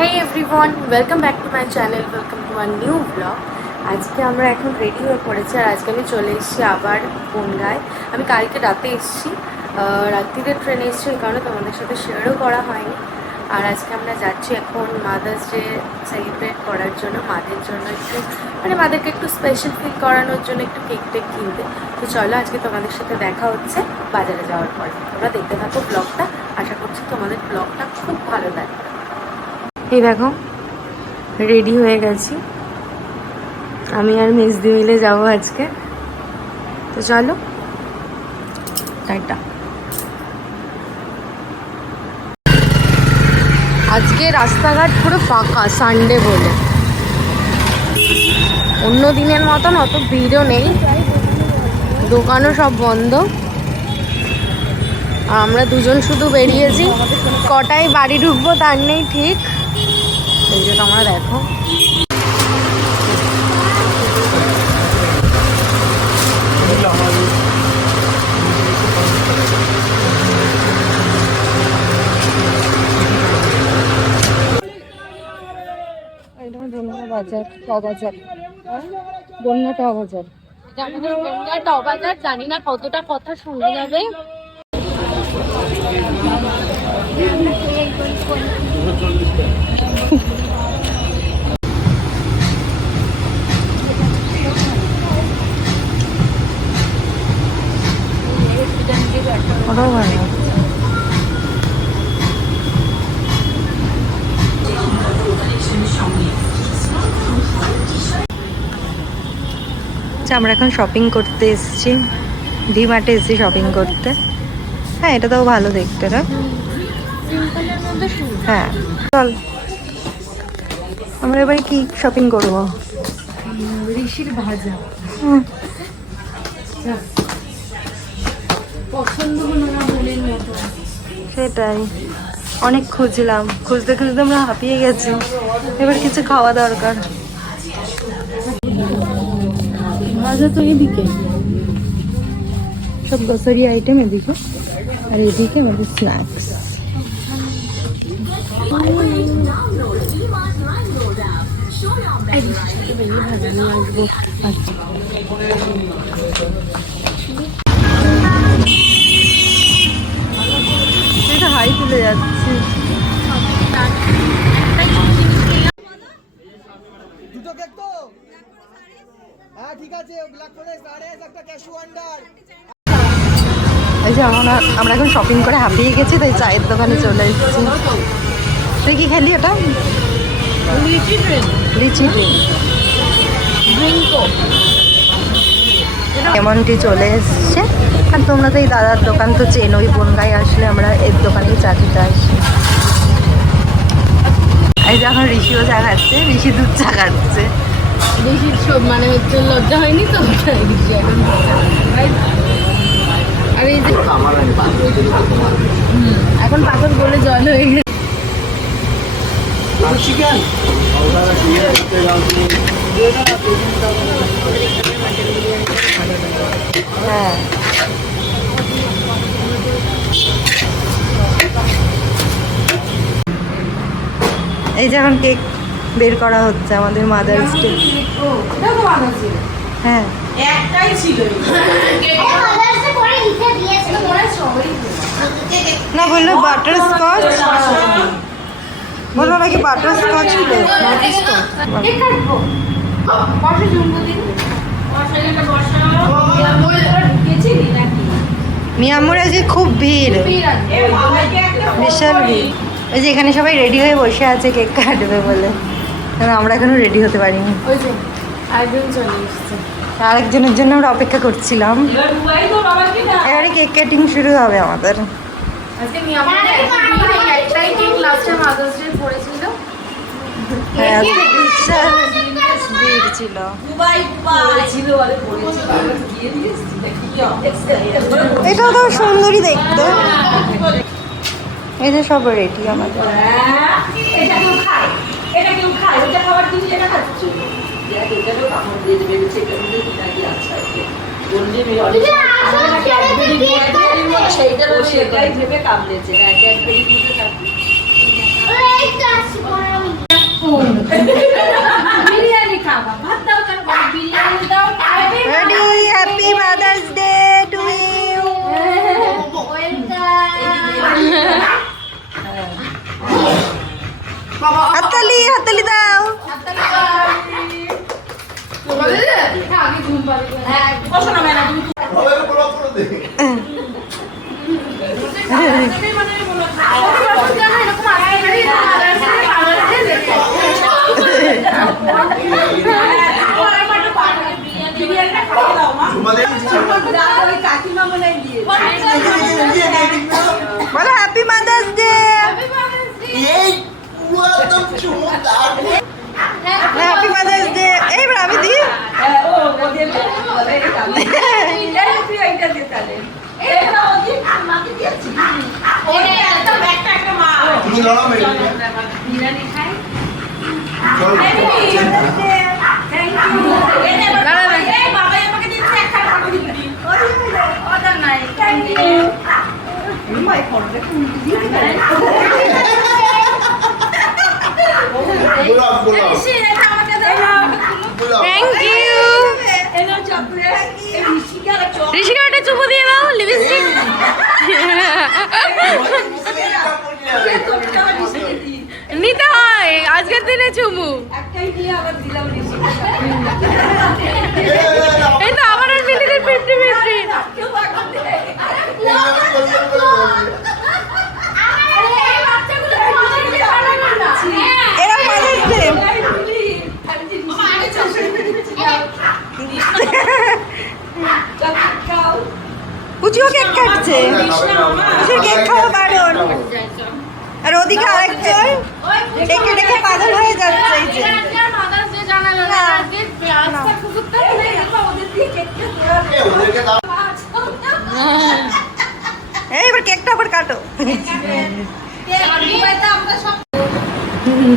Hey everyone, welcome back to my channel, welcome to a new vlog. আজকে আমরা এখন ready হয়ে পড়েছি আর আজকে আমি চলে এসেছি আবার বনগাঁয়। আমি কালকে রাতে এসেছি, রাত্রিরে ট্রেনে এসেছি, এই কারণে তোমাদের সাথে শেয়ারও করা হয়নি। আর আজকে আমরা যাচ্ছি এখন মাদার্স ডে সেলিব্রেট করার জন্য, মাদের জন্য একটু মাদেরকে একটু স্পেশাল ফিল করানোর জন্য একটু কেক টেক কিনতে। তো চলো আজকে তোমাদের সাথে দেখা হচ্ছে বাজারে যাওয়ার পর। তোমরা দেখতে থাকো ব্লগটা, আশা করছি তোমাদের ব্লগটা খুব ভালো লাগবে। এই দেখো রেডি হয়ে গেছি, আমি আর মেজদি মিলে যাবো আজকে। তো চলো টাটা। আজকে রাস্তাঘাট পুরো ফাঁকা, সানডে বলে। অন্য দিনের মতন অত ভিড়ও নেই, দোকানও সব বন্ধ। আমরা দুজন শুধু বেরিয়েছি, কটায় বাড়ি ঢুকবো তার নেই ঠিক। এই যে তোমরা দেখো, জানি না কতটা কথা শোনা যাবে। আমরা এখন শপিং করতে এসেছি, ডি-মার্টে এসেছি শপিং করতে। হ্যাঁ, এটা তো ভালো দেখতে না? হ্যাঁ চল, আমরা এবারে কি শপিং করবো? ঋষির ভাজা পছন্দ হলো না মনের মতো, সেটাই অনেক খুঁজলাম, খুঁজতে খুঁজতে আমরা হাঁপিয়ে গেছি। এবার কিছু খাওয়া দরকার। ভাজা তো এদিকে, সব গ্রোসারি আইটেম এদিকে, আর এদিকে আমাদের স্ন্যাক্স। হাই তুলে যাচ্ছে। এই যে আমরা এখন শপিং করে হাঁপিয়ে গেছি, তাই চায়ের দোকানে চলে এসেছি। তুই কি খেলি ওটা? লিচি ড্রিঙ্ক লেমন টি চলে এসছে। আর তোমরা তো এই দাদার দোকান তো চেনোই, বনগাঁয় আসলে আমরা এর দোকানেই চা খেতে আসি। এই যে এখন ঋষিও চা খাচ্ছে, ঋষি দুধ চা খাচ্ছে। ঋষির সব হচ্ছে লজ্জা হয়নি তো, ঋষি এখন আর এই যে এখন পাথর বলে জল হয়ে গেছে। হ্যাঁ, এই যে এখন কেক বের করা হচ্ছে আমাদের মাদার্স ডে। হ্যাঁ একটাই ছিল না, বললো বাটার স্কচ, বললো নাকি বাটার স্কচ ছিল। মিয়ামুরে যে খুব ভিড়, বিশাল ভিড়। ওই যে এখানে সবাই রেডি হয়ে বসে আছে কেক কাটবে বলে, আমরা এখনো রেডি হতে পারিনি। আরেকজনের জন্য আমরা অপেক্ষা করছিলাম। এবারে কেক কাটিং শুরু হবে আমাদের। এটা তো সুন্দরী দেখতে। এই যে সব রেডি আমাদের। সেইটাই ভেবে কামড়েছে। হাততালি হাততালি দাও। বলো happy mother's day. Happy mother's day. এইবার আমি দিই। Thank you. ঋষিকা একটা চুমু দিয়ে দাও লিপস্টিক। নিতে হয় আজকের দিনে চুমু। এই তো আমার আর মিলিনের 50-50। পুচিও কেক কাটছে। পুচির কেক খাওয়া বারণ। আর ওদিকে আরেকজন ডেকে ডেকে পাগল হয়ে যাচ্ছে। এইবার কেকটা আবার কাটো।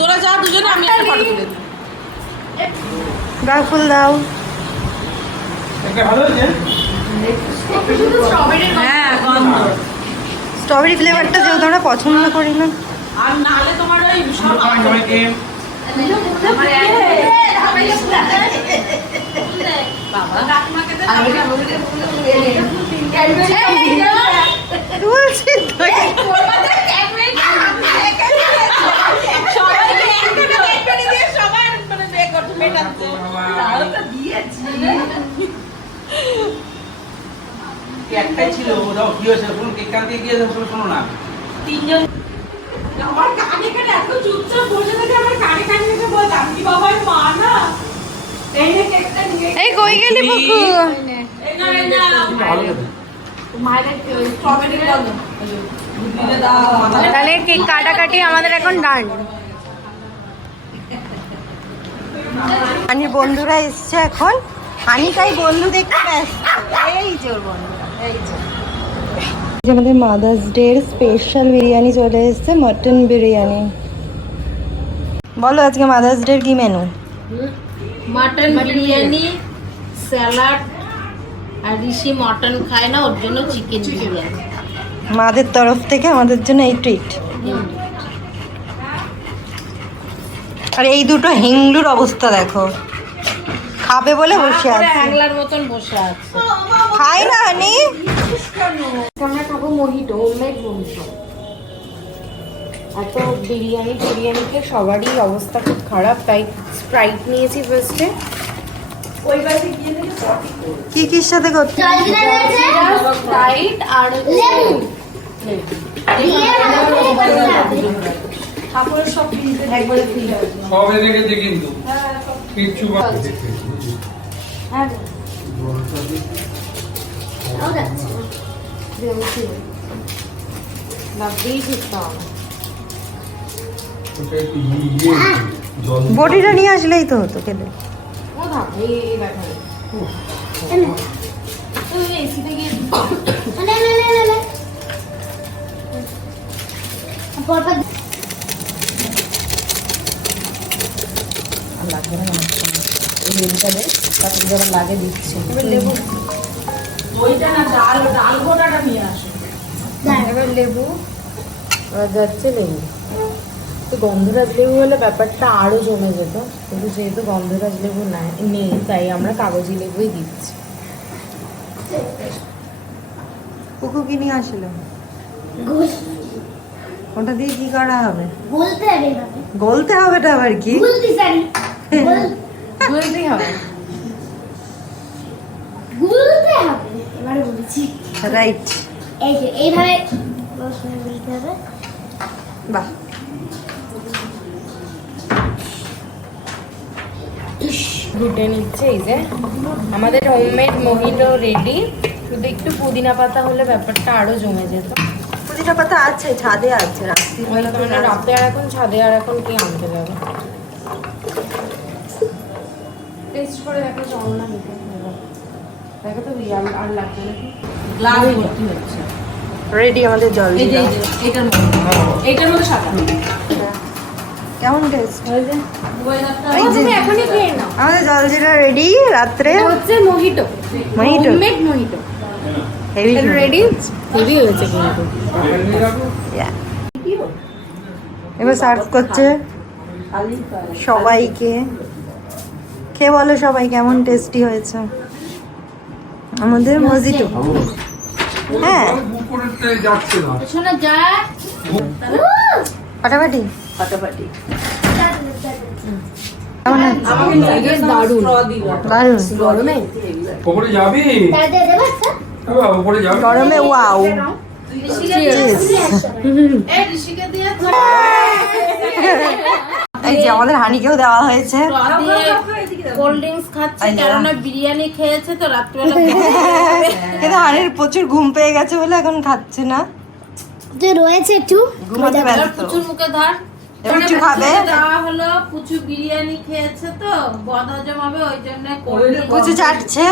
তোরা যা দুজনে, আমি একটা ফটো তুলে দিই। দাও ফুল দাও। হ্যাঁ, গন্ধ। স্ট্রবেরি ফ্লেভারটা যেহেতু আমরা পছন্দ করি না। আর নাহলে তোমার ওই সব তুলছি একটাই ছিল, ওটাও কি হয়েছে? কোনো কেক কাটতে গিয়ে শোনো না, তিনজন আমার কানে কানে এত চুপচাপ বসে থাকে, আমার কানে কানে এসে বলছে আমি কি বাবার মা না? এই নে কেকটা নিয়ে। এই কই গেলি পুকু? এই না এই না ভালো লাগে। মায়ের স্ট্রবেরি দাও। দিলে দাও। তাহলে কেক কাটাকাটি আমাদের এখন ডান। হানির বন্ধুরা এসছে এখন। হানি তাই বন্ধু দেখতে ব্যস্ত। এই যে ওর বন্ধুরা, এই যে আমাদের মাদার্স ডে এর স্পেশাল বিরিয়ানি চলে এসেছে, মটন বিরিয়ানি। বলো আজকে মাদার্স ডে এর কি মেনু? মটন বিরিয়ানি, স্যালাড, আর ঋষি মটন খায় না, ওর জন্য চিকেন বিরিয়ানি। মাদের তরফ থেকে আমাদের জন্য এই ট্রিট। আর এই দুটো হিংলুর অবস্থা দেখো, খাবে বলে বসে আছে। হ্যাংলার মতন বসে আছে। খাই না হানি। আমরা খাবো মোহিটো, হোমমেড মোহিটো। এত বিরিয়ানিতে সবারই অবস্থা খুব খারাপ, তাই স্প্রাইট নিয়েছি ফার্স্টে। ওই বাড়িতে গিয়ে থেকে পটি কি কির সাথে করতে? স্প্রাইট আর তারপরে সব ফ্রিজে একবারে ফ্রিজ আছে। সব রেখেছে কিন্তু কিচ্ছু বটিটা নিয়ে আসলেই তো হতো খেলে। ওইটা না, ডাল গোটাটা নিয়ে আসো। এবার লেবু, এবার যাচ্ছে লেবু। তো গন্ধরাজ লেবু হলে ব্যাপারটা আরও জমে যেত, কিন্তু যেহেতু গন্ধরাজ লেবু নেই, তাই আমরা কাগজি লেবুই দিচ্ছি। কুকু কি নিয়ে আসলো? ওটা দিয়ে কি করা হবে? বলতে হবে এভাবে। গলতে হবে এটা আবার কি? বলতে জানি। বলতেই হবে। বলতে হবে। এবারে বলেছি। রাইট। এই যে এইভাবে বলতে হবে। বাহ, ঘুটে নিচ্ছে এই যে আমাদের হোমমেড মোহিটো রেডি। শুধু একটু পুদিনা পাতা হলে ব্যাপারটা আরো জমে যেত। পুদিনা পাতা আছে, ছাদে আছে, রাত্রিবেলা তো মানে রাতে আর এখন ছাদে আর এখন কে আনতে যাবে? টেস্ট করে দেখো চলো না নিতে দেখো তো আর লাগবে নাকি। গ্লাস ভর্তি হচ্ছে রেডি আমাদের জল এই যে জিরা। এইটার মধ্যে সাদা কেমন টেস্ট? ওয়েদারটা এই যে তুমি এখনই খেয়ে নাও। আমাদের জল জিরা রেডি। রাত্রে এটা হচ্ছে mojito. Mojito? Homemade mojito heavy ready. Heavy হয়েছে কিন্তু। এবার সার্ভ করছে সবাইকে। খেয়ে বলো সবাই কেমন টেস্টি হয়েছে আমাদের মজিটো। হ্যাঁ, শোনা যায় ফাটাফাটি। ফাটাফাটি কেমন আছে? দারুণ দারুণ। গরমে ওপরে যাবি? দাদা দেব একটা? ওপরে যাবি? গরমে ওয়াও। এই ঋষিকে দিয়ে এই যে আমাদের হানিকেও দেওয়া হয়েছে। কোল্ড ড্রিঙ্কস খাচ্ছে কেননা বিরিয়ানি খেয়েছে তো রাত্রিবেলা কিন্তু হানির প্রচুর ঘুম পেয়ে গেছে বলে এখন খাচ্ছে না, যে রয়েছে একটু ঘুমাতে ব্যস্ত। প্রচুর মুখে ধর এবার একটু খাবে। দেওয়া হলো প্রচুর বিরিয়ানি খেয়েছে তো বদহজম হবে ওই জন্য কুচু চাটছে।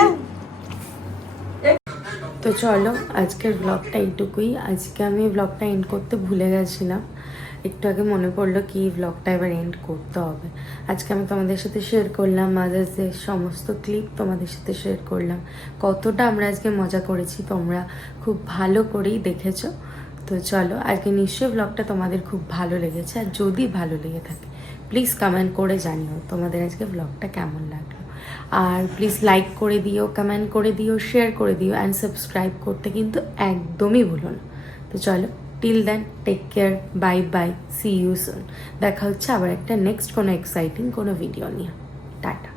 তো চলো আজকের ব্লগটা এইটুকুই। আজকে আমি ব্লগটা এন্ড করতে ভুলে গেছিলাম, একটু আগে মনে পড়লো কি ব্লগটা এবার এন্ড করতে হবে। আজকে আমি তোমাদের সাথে শেয়ার করলাম মাদার্স ডে সমস্ত ক্লিপ, তোমাদের সাথে শেয়ার করলাম কতটা আমরা আজকে মজা করেছি, তোমরা খুব ভালো করেই দেখেছো। তো চলো আজকে নিশ্চয়ই ব্লগটা তোমাদের খুব ভালো লেগেছে, আর যদি ভালো লেগে থাকে প্লিজ কমেন্ট করে জানিও তোমাদের আজকে ব্লগটা কেমন লাগলো। আর প্লিজ লাইক করে দিও, কমেন্ট করে দিও, শেয়ার করে দিও অ্যান্ড সাবস্ক্রাইব করতে কিন্তু একদমই ভুলো না। তো চলো, till then take care, bye bye, see you soon. দেখা হচ্ছে আবার একটা নেক্সট কোনো এক্সাইটিং কোনো ভিডিও নিয়ে। টাটা।